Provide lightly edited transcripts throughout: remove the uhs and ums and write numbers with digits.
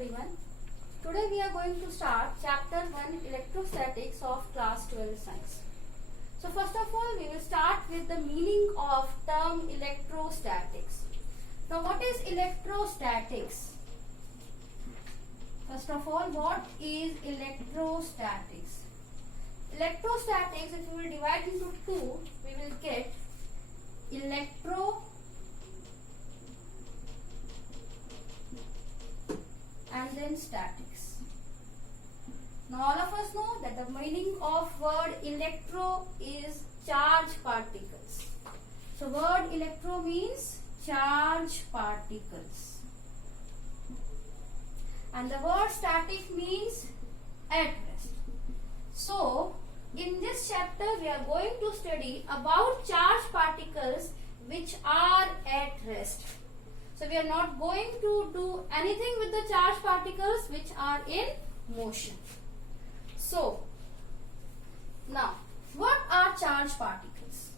everyone. Today we are going to start chapter 1 electrostatics of class 12 science. So first of all we will start with the meaning of term electrostatics. Now what is electrostatics? First of all, what is electrostatics? Electrostatics, if we will divide into two, we will get electro and then statics. Now all of us know that the meaning of word electro is charge particles. So word electro means charge particles. And the word static means at rest. So in this chapter we are going to study about charge particles which are at rest. So we are not going to do anything with the charge particles which are in motion. So now what are charge particles?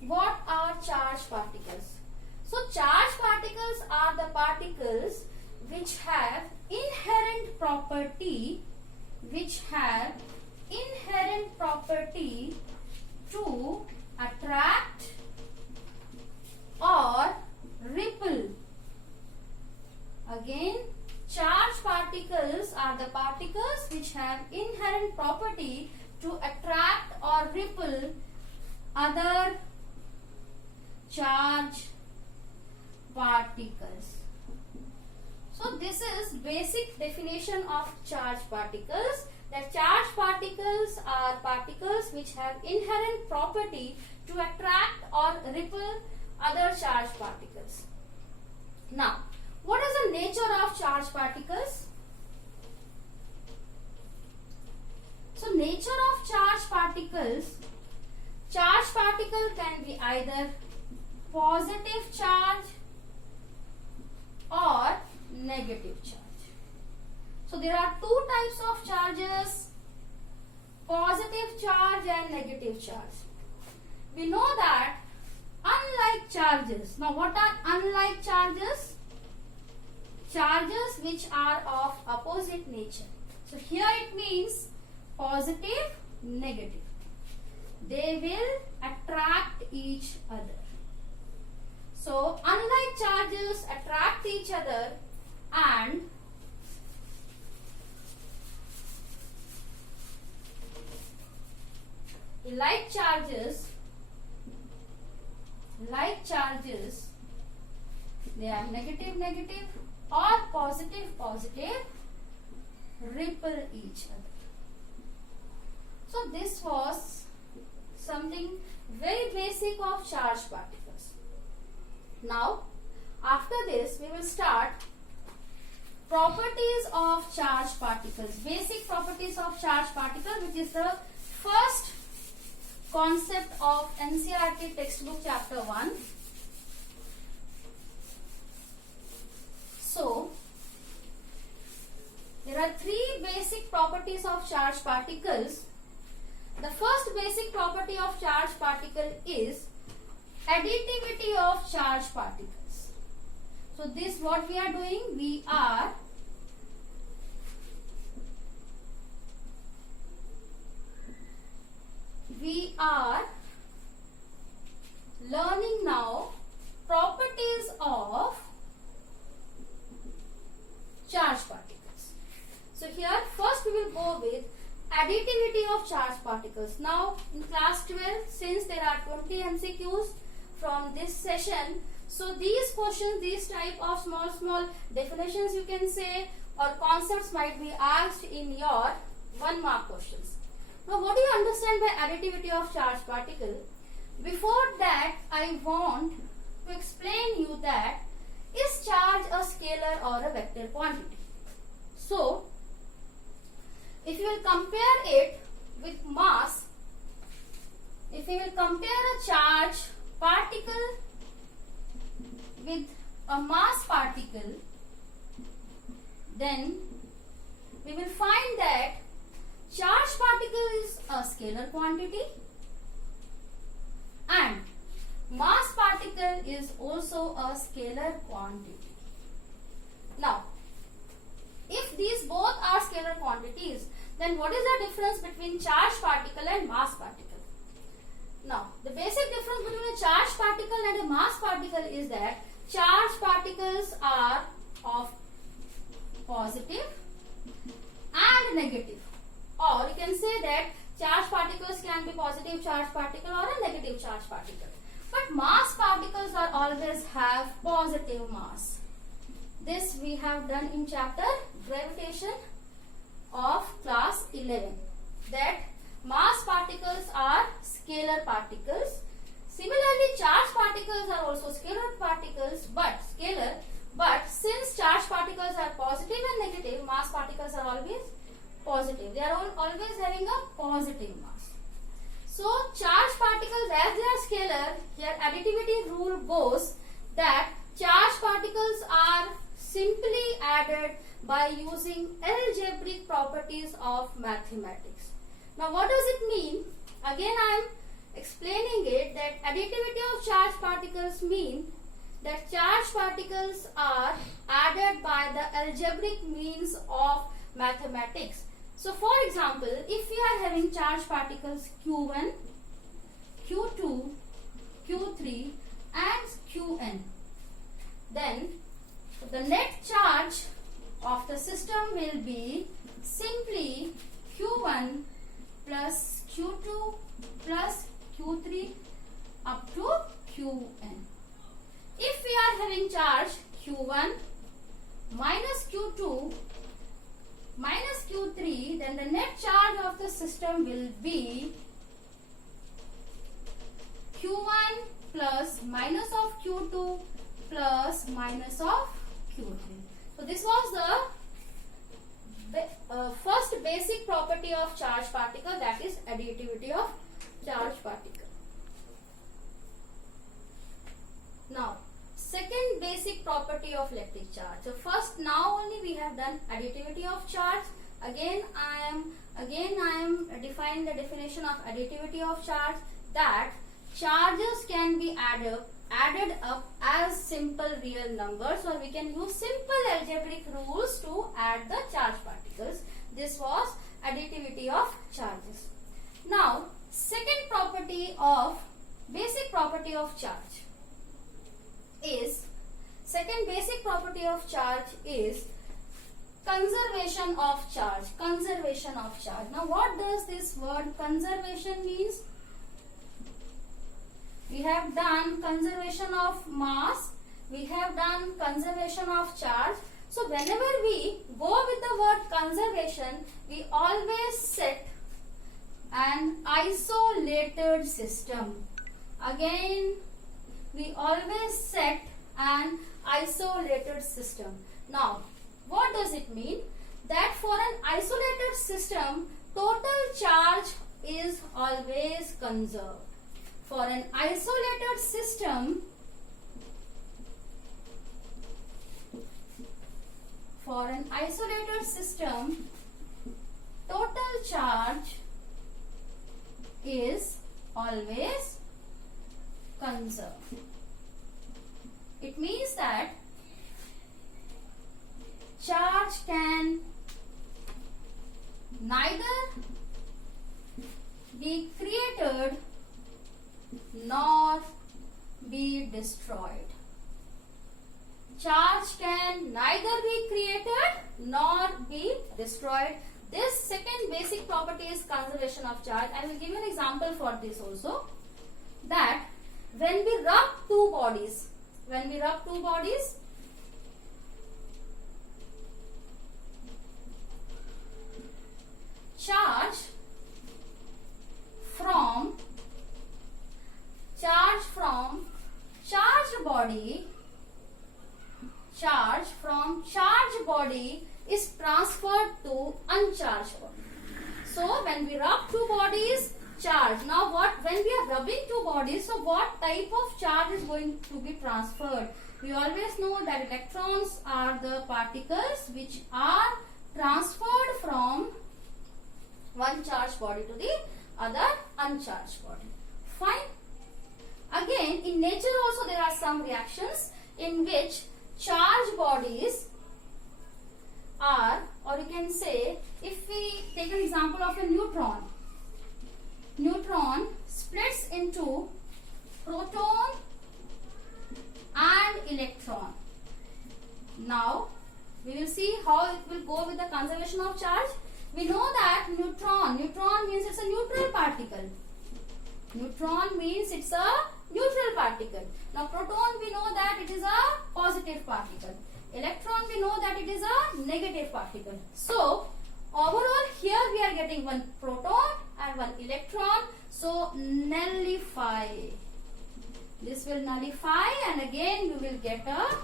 What are charge particles? So charge particles are the particles which have inherent property to attract or repel. Again, charge particles are the particles which have inherent property to attract or repel other charge particles. So this is basic definition of charge particles. That charge particles are particles which have inherent property to attract or repel other charge particles. Now, what is the nature of charge particles? So, nature of charge particles can be either positive charge or negative charge. So there are two types of charges, positive charge and negative charge. We know that unlike charges, now what are unlike charges? Charges which are of opposite nature. So here it means positive, negative. They will attract each other. So unlike charges attract each other and like charges they are negative negative or positive positive repel each other. So this was something very basic of charge particles. Now after this we will start properties of charge particles, basic properties of charge particle, which is the first concept of NCERT textbook chapter 1. So there are three basic properties of charge particles. The first basic property of charge particle is additivity of charge particles. So this what we are doing, we are learning now properties of charge particles. So here first we will go with additivity of charge particles. Now in class 12, since there are 20 MCQs from this session, so these questions, these type of small definitions you can say or concepts might be asked in your 1 mark questions. Now what do you understand by additivity of charge particle? Before that I want to explain you that is charge a scalar or a vector quantity? So if you will compare it with mass, if you will compare a charge particle with a mass particle, then we will find that charge particle is a scalar quantity and mass particle is also a scalar quantity. Now, quantities. Then what is the difference between charged particle and mass particle? Now, the basic difference between a charged particle and a mass particle is that charged particles are of positive and negative, or you can say that charged particles can be positive charged particle or a negative charged particle. But mass particles are always have positive mass. This we have done in chapter gravitation of class 11. That mass particles are scalar particles. Similarly, charged particles are also scalar particles, but since charged particles are positive and negative, mass particles are always positive. They are always having a positive mass. So, charged particles, as they are scalar, here additivity rule goes that charged particles are simply added by using algebraic properties of mathematics. Now, what does it mean? Again, I am explaining it that additivity of charged particles mean that charged particles are added by the algebraic means of mathematics. So, for example, if we are having charged particles Q1, Q2, Q3 and Qn, then the net charge of the system will be simply Q1 plus Q2 plus Q3 up to Qn. If we are having charge Q1 minus Q2 minus Q3, then the net charge of the system will be Q1 plus minus of Q2 plus minus of Q3. So this was the first basic property of charged particle, that is additivity of charged particle. Now, second basic property of electric charge. So first, now only we have done additivity of charge. Again I am defining the definition of additivity of charge, that charges can be added up as simple real numbers, or we can use simple algebraic rules to add the charge particles. This was additivity of charges. Now, second property of basic property of charge is conservation of charge. Conservation of charge. Now, what does this word conservation means? We have done conservation of mass, we have done conservation of charge. So, whenever we go with the word conservation, we always set an isolated system. Again, we always set an isolated system. Now, what does it mean? That for an isolated system, total charge is always conserved. For an isolated system, total charge is always conserved. It means that charge can neither be created nor be destroyed. Charge can neither be created nor be destroyed. This second basic property is conservation of charge. I will give you an example for this also. That when we rub two bodies, charge from charged body is transferred to uncharged body. So when we rub two bodies, charge. Now when we are rubbing two bodies, so what type of charge is going to be transferred? We always know that electrons are the particles which are transferred from one charged body to the other uncharged body. Fine. Again, in nature also there are some reactions in which charged bodies are, or you can say, if we Now we will see how it will go with the conservation of charge. We know that neutron means it's a neutral particle. Neutron means it's a neutral particle. Now proton, we know that it is a positive particle. Electron, we know that it is a negative particle. So overall here we are getting one proton and one electron. So nullify. This will nullify and again we will get a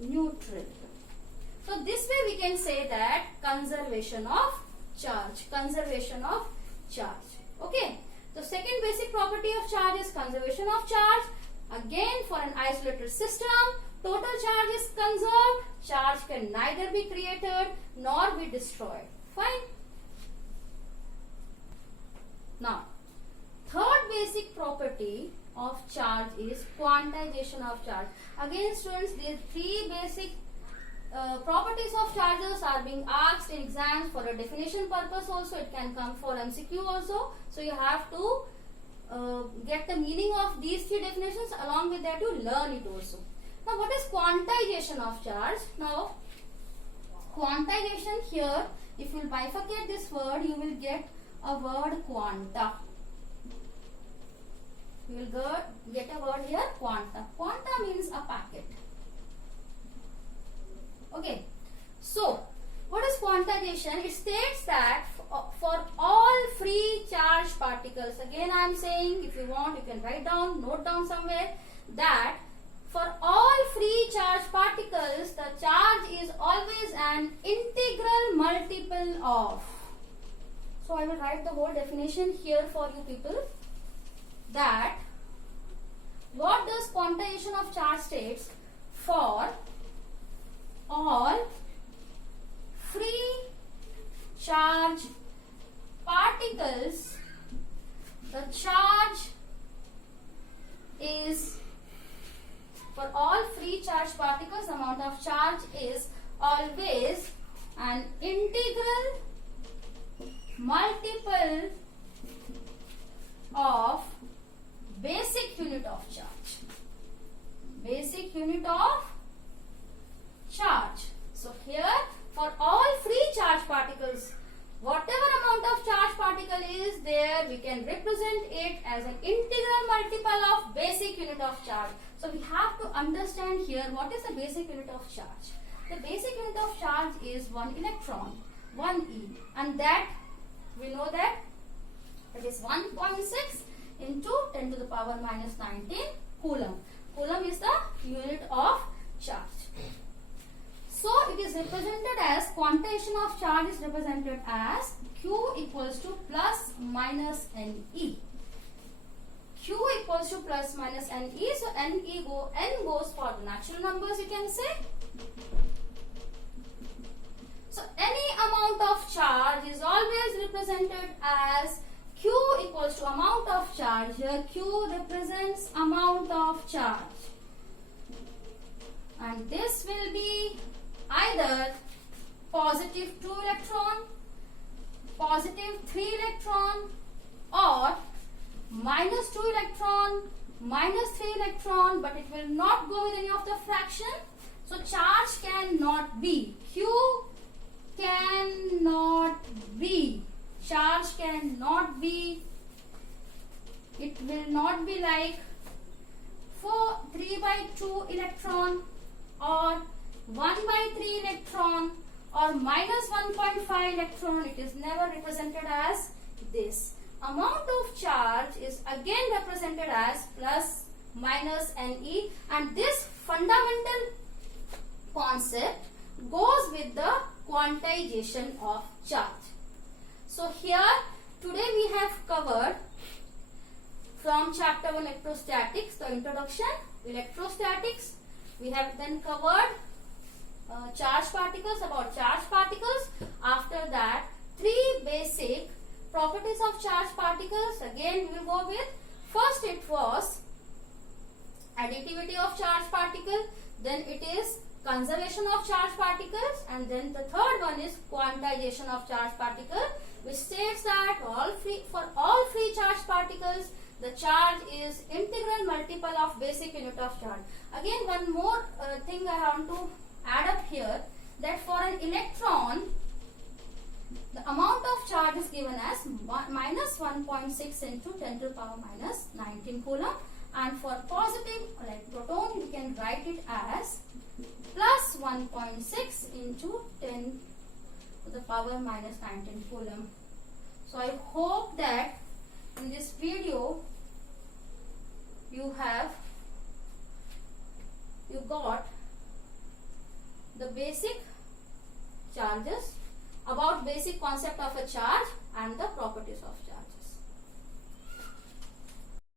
neutral. So this way we can say that conservation of charge. Conservation of charge. Okay. The second basic property of charge is conservation of charge. Again, for an isolated system, total charge is conserved. Charge can neither be created nor be destroyed. Fine. Now, third basic property of charge is quantization of charge. Again, students, these three basic properties of charges are being asked in exams for a definition purpose also. It can come for MCQ also. So you have to get the meaning of these three definitions, along with that you learn it also. Now what is quantization of charge? Now quantization here, if you will bifurcate this word, you will get a word quanta. You will get a word here quanta. Quanta means a packet. Okay, so what is quantization? It states that for all free charge particles, again I am saying, if you want you can write down, note down somewhere, that for all free charge particles the charge is always an integral multiple of. So I will write the whole definition here for you people, that what does quantization of charge states? For all free charge particles, the charge is, for all free charge particles, the amount of charge is always an integral multiple of basic unit of charge. Basic unit of charge. So here, for all free charge particles, whatever amount of charge particle is there, we can represent it as an integral multiple of basic unit of charge. So we have to understand here what is the basic unit of charge. The basic unit of charge is 1 electron, 1 E, and that we know that it is 1.6 into 10 to the power minus 19 coulomb. Coulomb is the unit of charge. So it is represented as, quantization of charge is represented as Q equals to plus minus NE. Q equals to plus minus NE. So N goes for the natural numbers, you can say. So any amount of charge is always represented as Q equals to amount of charge. Here Q represents amount of charge. And this will be either positive 2 electron, positive 3 electron, or minus 2 electron, minus 3 electron, but it will not go with any of the fraction. So charge cannot be, Q cannot be, charge cannot be, it will not be like 3 by 2 electron or 1 by 3 electron or minus 1.5 electron. It is never represented as this. Amount of charge is again represented as plus minus NE, and this fundamental concept goes with the quantization of charge. So here today we have covered from chapter 1 electrostatics, the introduction, electrostatics. We have then covered charge particles, about charge particles. After that, 3 basic properties of charge particles. Again we will go with, first it was additivity of charge particle, then it is conservation of charge particles, and then the third one is quantization of charge particle, which states that for all free charge particles the charge is integral multiple of basic unit of charge. Again one more thing I want to add up here that for an electron, the amount of charge is given as minus 1.6 into 10 to the power minus 19 coulomb. And for positive like proton, you can write it as plus 1.6 into 10 to the power minus 19 coulomb. So I hope that in this video you got the basic charges, about basic concept of a charge and the properties of charges.